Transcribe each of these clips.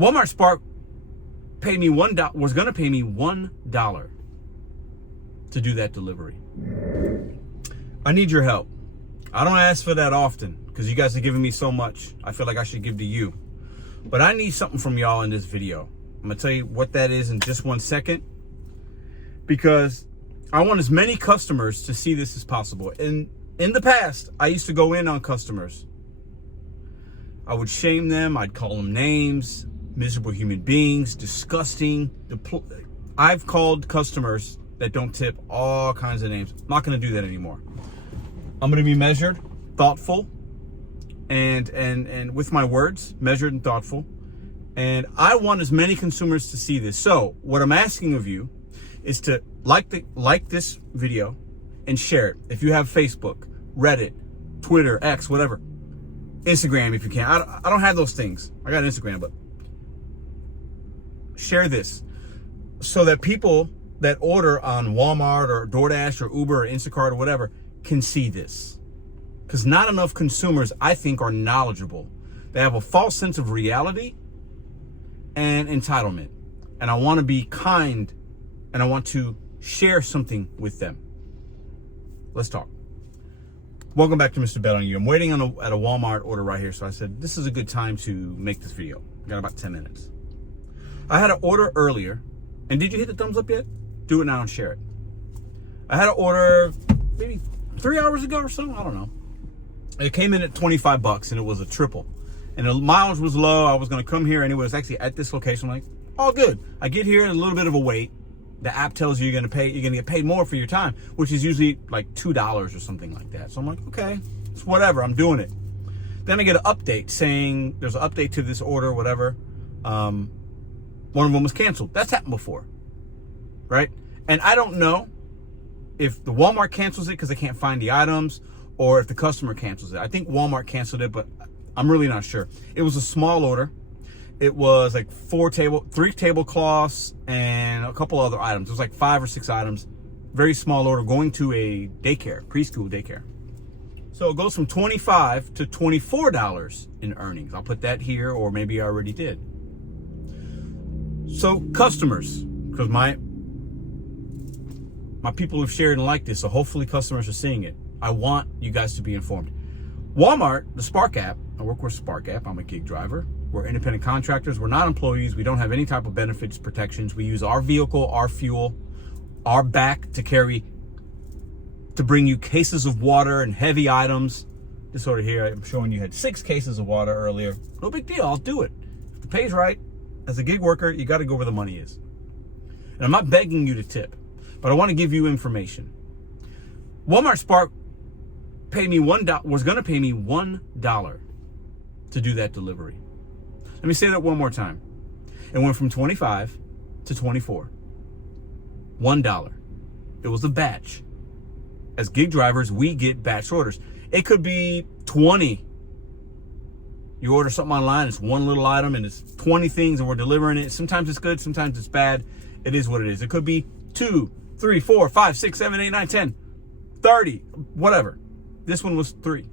Walmart Spark paid me was going to pay me $1 to do that delivery. I need your help. I don't ask for that often because you guys are giving me so much. I feel like I should give to you. But I need something from y'all in this video. I'm going to tell you what that is in just 1 second, because I want as many customers to see this as possible. In the past, I used to go in on customers. I would shame them. I'd call them names, miserable human beings, disgusting. I've called customers that don't tip all kinds of names. I'm not going to do that anymore. I'm going to be measured, thoughtful, and with my words, measured and thoughtful. And I want as many consumers to see this. So what I'm asking of you is to like this video and share it. If you have Facebook, Reddit, Twitter, X, whatever, Instagram if you can. I don't have those things. I got Instagram, but share this so that people that order on Walmart or DoorDash or Uber or Instacart or whatever can see this. Because not enough consumers, I think, are knowledgeable. They have a false sense of reality and entitlement. And I want to be kind, and I want to share something with them. Let's talk. Welcome back to Mr.BetonYou. I'm waiting at a Walmart order right here, so I said this is a good time to make this video. I got about 10 minutes. I had an order earlier, and did you hit the thumbs up yet? Do it now and share it. I had an order maybe 3 hours ago or so. I don't know. It came in at $25 and it was a triple. And the mileage was low. I was going to come here and it was actually at this location. I'm like, all good. I get here, a little bit of a wait. The app tells you you're going to get paid more for your time, which is usually like $2 or something like that. So I'm like, okay, it's whatever. I'm doing it. Then I get an update saying there's an update to this order, whatever. One of them was canceled. That's happened before, right? And I don't know if the Walmart cancels it because they can't find the items, or if the customer cancels it. I think Walmart canceled it, but I'm really not sure. It was a small order. It was like 3 tablecloths and a couple other items. It was like 5 or 6 items. Very small order going to a daycare, preschool daycare. So it goes from $25 to $24 in earnings. I'll put that here, or maybe I already did. So customers, because my people have shared and liked this, so hopefully customers are seeing it. I want you guys to be informed. Walmart, the Spark app, I work with Spark app. I'm a gig driver. We're independent contractors. We're not employees. We don't have any type of benefits, protections. We use our vehicle, our fuel, our back to bring you cases of water and heavy items. This order here, I'm showing you had 6 cases of water earlier. No big deal. I'll do it. If the pay's right, as a gig worker, you got to go where the money is. And I'm not begging you to tip, but I want to give you information. Walmart Spark was going to pay me $1 to do that delivery. Let me say that one more time. It went from 25 to 24. $1. It was a batch. As gig drivers, we get batch orders. It could be 20. You order something online, it's one little item and it's 20 things and we're delivering it. Sometimes it's good, sometimes it's bad. It is what it is. It could be 2, 3, 4, 5, 6, 7, 8, 9, 10, 30, whatever. This one was 3.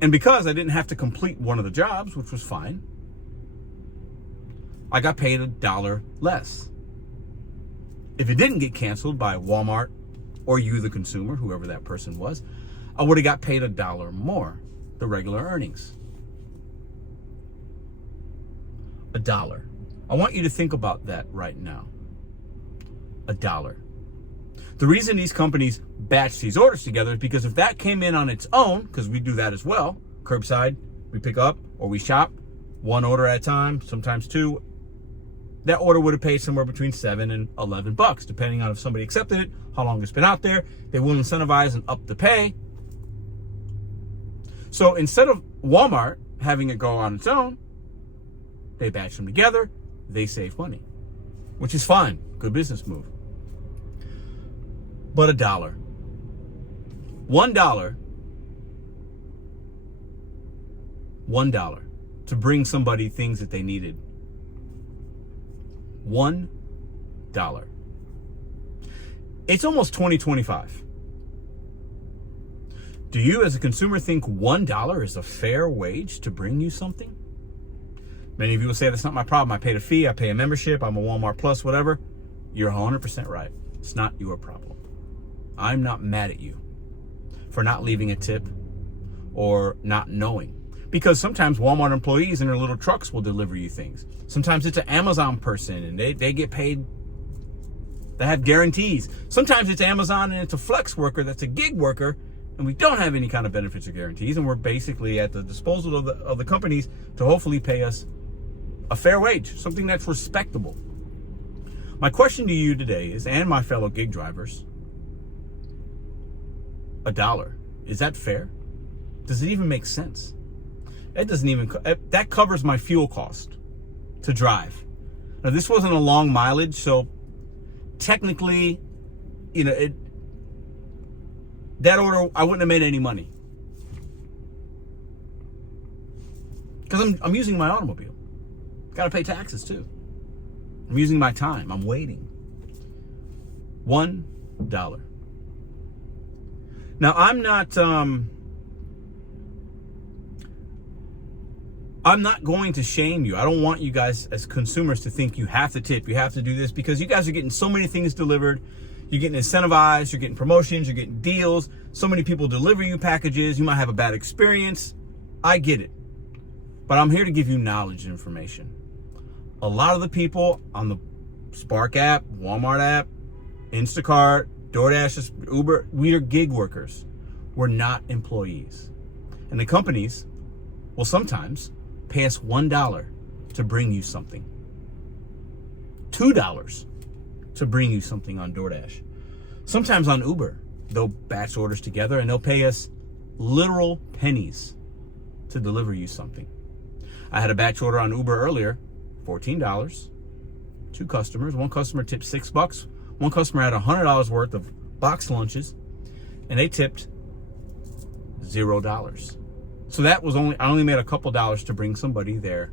And because I didn't have to complete one of the jobs, which was fine, I got paid $1 less. If it didn't get canceled by Walmart or you, the consumer, whoever that person was, I would have got paid $1 more, the regular earnings. $1. I want you to think about that right now. $1. The reason these companies batch these orders together is because if that came in on its own, because we do that as well, curbside, we pick up or we shop, 1 order at a time, sometimes 2, that order would have paid somewhere between $7 and $11, depending on if somebody accepted it, how long it's been out there. They will incentivize and up the pay. So instead of Walmart having it go on its own, they batch them together, they save money, which is fine, good business move. But $1. $1 to bring somebody things that they needed. $1. It's almost 2025. Do you as a consumer think $1 is a fair wage to bring you something? Many of you will say, that's not my problem. I paid a fee, I pay a membership, I'm a Walmart Plus, whatever. You're 100% right. It's not your problem. I'm not mad at you for not leaving a tip or not knowing. Because sometimes Walmart employees in their little trucks will deliver you things. Sometimes it's an Amazon person and they get paid, they have guarantees. Sometimes it's Amazon and it's a flex worker that's a gig worker, and we don't have any kind of benefits or guarantees, and we're basically at the disposal of the companies to hopefully pay us a fair wage, something that's respectable. My question to you today is, and my fellow gig drivers, $1. Is that fair? Does it even make sense? That covers my fuel cost to drive. Now, this wasn't a long mileage, so technically, that order, I wouldn't have made any money. Because I'm using my automobile. Got to pay taxes too. I'm using my time. I'm waiting. $1. Now, I'm not going to shame you. I don't want you guys as consumers to think you have to tip, you have to do this, because you guys are getting so many things delivered. You're getting incentivized, you're getting promotions, you're getting deals. So many people deliver you packages. You might have a bad experience. I get it. But I'm here to give you knowledge and information. A lot of the people on the Spark app, Walmart app, Instacart, DoorDash, Uber, we are gig workers. We're not employees. And the companies will sometimes pay us $1 to bring you something. $2 to bring you something on DoorDash. Sometimes on Uber, they'll batch orders together and they'll pay us literal pennies to deliver you something. I had a batch order on Uber earlier, $14. 2 customers. One customer tipped $6. One customer had $100 worth of box lunches, and they tipped $0. So that was I only made a couple dollars to bring somebody their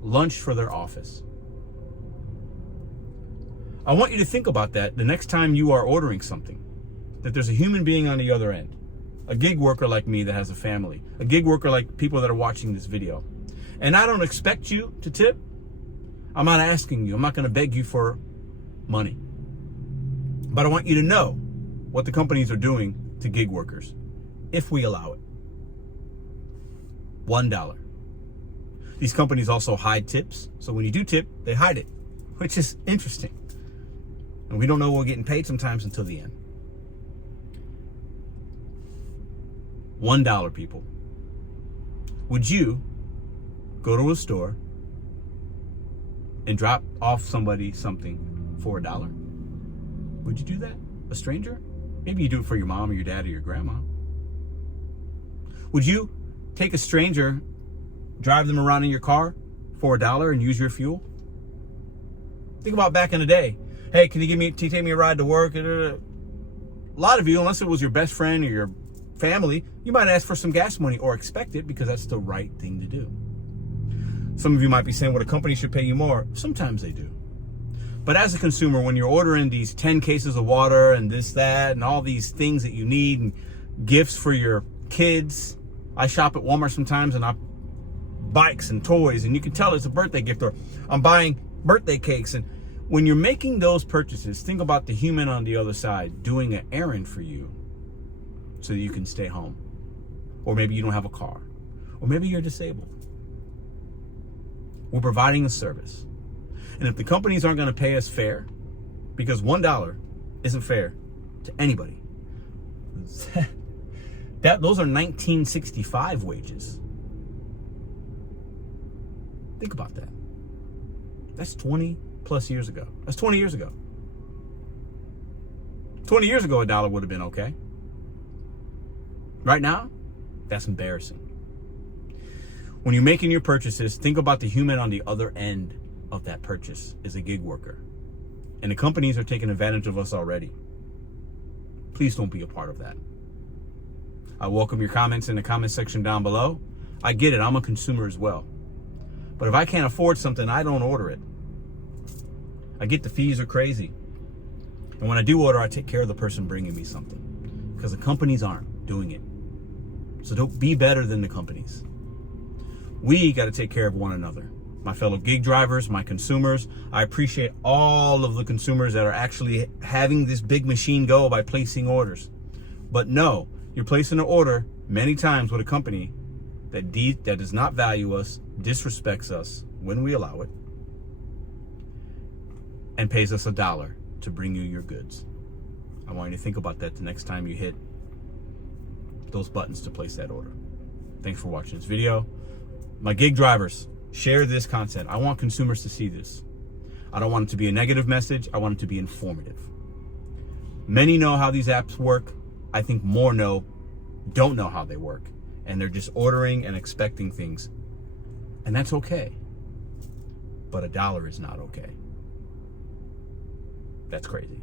lunch for their office. I want you to think about that the next time you are ordering something, that there's a human being on the other end, a gig worker like me that has a family, a gig worker like people that are watching this video. And I don't expect you to tip. I'm not asking you. I'm not going to beg you for money. But I want you to know what the companies are doing to gig workers, if we allow it. $1. These companies also hide tips. So when you do tip, they hide it, which is interesting. And we don't know we're getting paid sometimes until the end. $1, people. Would you go to a store and drop off somebody something for $1? Would you do that? A stranger? Maybe you do it for your mom or your dad or your grandma. Would you take a stranger, drive them around in your car for $1 and use your fuel? Think about back in the day. Hey, can you take me a ride to work? A lot of you, unless it was your best friend or your family, you might ask for some gas money or expect it because that's the right thing to do. Some of you might be saying, well, the company should pay you more. Sometimes they do. But as a consumer, when you're ordering these 10 cases of water and this, that, and all these things that you need and gifts for your kids, I shop at Walmart sometimes and I bikes and toys, and you can tell it's a birthday gift, or I'm buying birthday cakes. And when you're making those purchases, think about the human on the other side doing an errand for you so that you can stay home. Or maybe you don't have a car. Or maybe you're disabled. We're providing a service. And if the companies aren't going to pay us fair, because $1 isn't fair to anybody, those are 1965 wages. Think about that. That's 20 plus years ago. That's 20 years ago. 20 years ago, $1 would have been okay. Right now, that's embarrassing. When you're making your purchases, think about the human on the other end of that purchase is a gig worker. And the companies are taking advantage of us already. Please don't be a part of that. I welcome your comments in the comment section down below. I get it, I'm a consumer as well. But if I can't afford something, I don't order it. I get the fees are crazy. And when I do order, I take care of the person bringing me something. Because the companies aren't doing it. So don't be better than the companies. We got to take care of one another. my fellow gig drivers, my consumers. I appreciate all of the consumers that are actually having this big machine go by placing orders. But no, you're placing an order many times with a company that does not value us, disrespects us when we allow it, and pays us $1 to bring you your goods. I want you to think about that the next time you hit those buttons to place that order. Thanks for watching this video. My gig drivers, share this content. I want consumers to see this. I don't want it to be a negative message. I want it to be informative. Many know how these apps work. I think more don't know how they work. And they're just ordering and expecting things. And that's okay. But $1 is not okay. That's crazy.